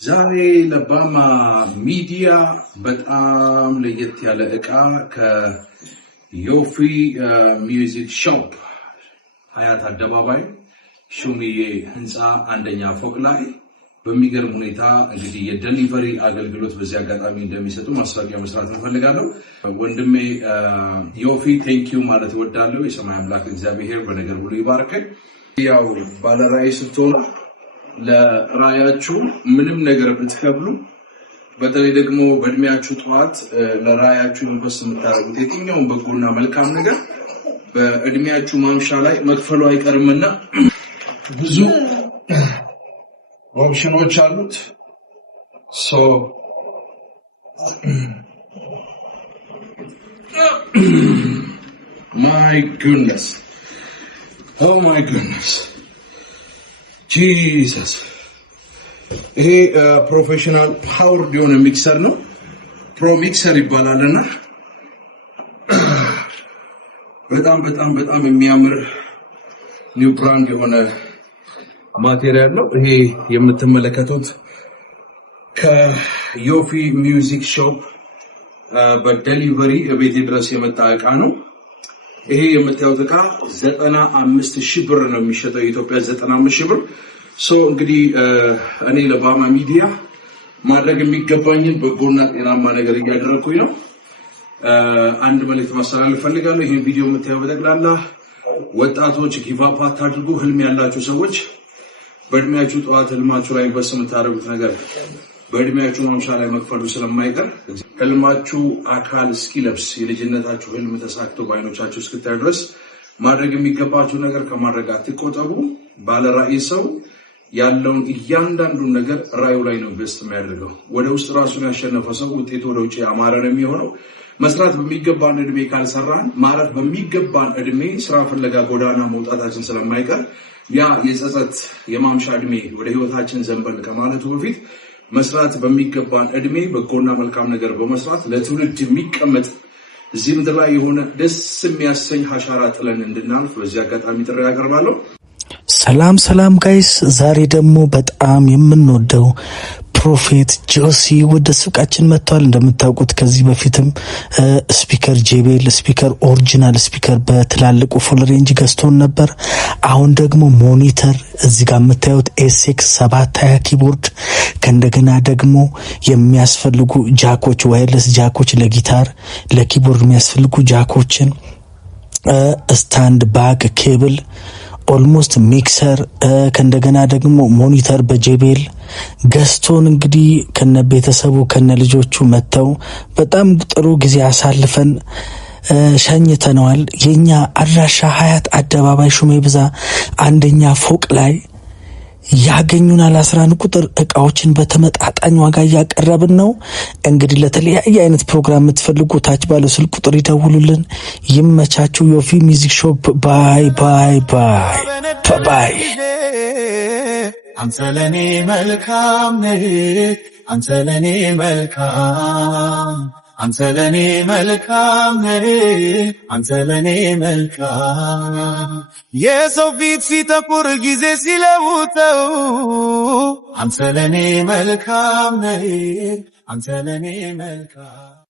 ዛሬ ለባማ ሚዲያ በጣም ለየት ያለ እቃ ከዮፊ ሚውዚክ ሾፕ ሀያት አደባባይ ሹምዬ ህንፃ አንደኛ ፎቅ ላይ በሚገርም ሁኔታ እንግዲህ የዴሊቨሪ አገልግሎት በዚህ አጋጣሚ እንደሚሰጡ ማስታወቂያ መስራት እንፈልጋለሁ። ወንድሜ ዮፊ ቴንኪዩ ማለት እወዳለሁ። የሰማይ አምላክ እግዚአብሔር በነገር ሁሉ ይባርክህ። ያው ባለራዕይ ስትሆኑ ለራዕያችሁ ምንም ነገር ብትከብሉ በተለይ ደግሞ በእድሜያችሁ ጠዋት ለራዕያችሁ ኢንቨስት የምታደርጉት የትኛውን በጎና መልካም ነገር በእድሜያችሁ ማምሻ ላይ መክፈሉ አይቀርምና ብዙ ኦፕሽኖች አሉት። my goodness, oh my goodness, Jesus. ይሄ ፕሮፌሽናል ፓወር የሆነ ሚክሰር ነው። ፕሮ ሚክሰር ይባላልና በጣም በጣም በጣም የሚያምር ኒው ብራንድ የሆነ ማቴሪያል ነው። ይሄ የምትመለከቱት ከዮፊ ሚውዚክ ሾፕ በዴሊቨሪ ቤቴ ድረስ የመጣ እቃ ነው። ይሄ የምታዩት እቃ 95,000 ብር ነው የሚሸጠው፣ የኢትዮጵያ 95,000 ብር። እንግዲህ እኔ ለባማ ሚዲያ ማድረግ የሚገባኝን በጎና ጤናማ ነገር እያደረኩኝ ነው። አንድ መልእክት ማስተላለፍ ፈልጋለሁ። ይሄን ቪዲዮ የምታዩ በጠቅላላ ወጣቶች ጊቭ አፕ አታድርጉ። ህልም ያላችሁ ሰዎች በእድሜያችሁ ጠዋት ህልማችሁ ላይ ኢንቨስት የምታደርጉት ነገር በእድሜያችሁ ማምሻ ላይ መክፈሉ ስለማይቀር ህልማችሁ አካል እስኪለብስ የልጅነታችሁ ህልም ተሳክቶ በአይኖቻችሁ እስክታዩ ድረስ ማድረግ የሚገባችሁ ነገር ከማድረግ አትቆጠቡ። ባለ ራዕይ ሰው ያለውን እያንዳንዱን ነገር ራዕዩ ላይ ነው ኢንቨስት የሚያደርገው። ወደ ውስጥ ራሱን ያሸነፈ ሰው ውጤቱ ወደ ውጭ ያማረ ነው የሚሆነው። መስራት በሚገባን እድሜ ካልሰራን ማረፍ በሚገባን እድሜ ስራ ፍለጋ ጎዳና መውጣታችን ስለማይቀር ያ የጸጸት የማምሻ እድሜ ወደ ህይወታችን ዘንበል ከማለቱ በፊት መስራት በሚገባን እድሜ በጎና መልካም ነገር በመስራት ለትውልድ የሚቀመጥ እዚህ ምድር ላይ የሆነ ደስ የሚያሰኝ ሀሻራ ጥለን እንድናልፍ በዚህ አጋጣሚ ጥሪ ያቀርባለሁ። ሰላም ጋይስ፣ ዛሬ ደግሞ በጣም የምንወደው ፕሮፌት ጆሲ ወደ ሱቃችን መጥቷል። እንደምታውቁት ከዚህ በፊትም ስፒከር ጄቤል ስፒከር ኦሪጂናል ስፒከር በትላልቁ ፉል ሬንጅ ገዝቶን ነበር። አሁን ደግሞ ሞኒተር እዚህ ጋር የምታዩት ኤስኤክስ 720 ኪቦርድ ከእንደገና ደግሞ የሚያስፈልጉ ጃኮች ዋይርለስ ጃኮች ለጊታር ለኪቦርድ የሚያስፈልጉ ጃኮችን ስታንድ ባግ ኬብል ኦልሞስት ሚክሰር ከእንደገና ደግሞ ሞኒተር በጄቤል ገዝቶን እንግዲህ ከነ ቤተሰቡ ከነ ልጆቹ መተው በጣም ጥሩ ጊዜ አሳልፈን ሸኝተነዋል። የኛ አድራሻ ሀያት አደባባይ ሹሜ ብዛ አንደኛ ፎቅ ላይ ያገኙናል። 11 ቁጥር እቃዎችን በተመጣጣኝ ዋጋ እያቀረብን ነው። እንግዲህ ለተለያየ አይነት ፕሮግራም የምትፈልጉ ታች ባለው ስልክ ቁጥር ይደውሉልን። ይመቻችሁ። ዮፊ ሚውዚክ ሾፕ። ባይ ባይ ባይ ባይ። አንተ ለኔ መልካም ነህ፣ አንተ ለኔ መልካም፣ አንተ ለኔ መልካም ነህ፣ አንተ ለኔ መልካም። የሰው ፊት ሲጠቁር ጊዜ ሲለውጠው አንተ ለኔ መልካም ነህ፣ አንተ ለኔ መልካም።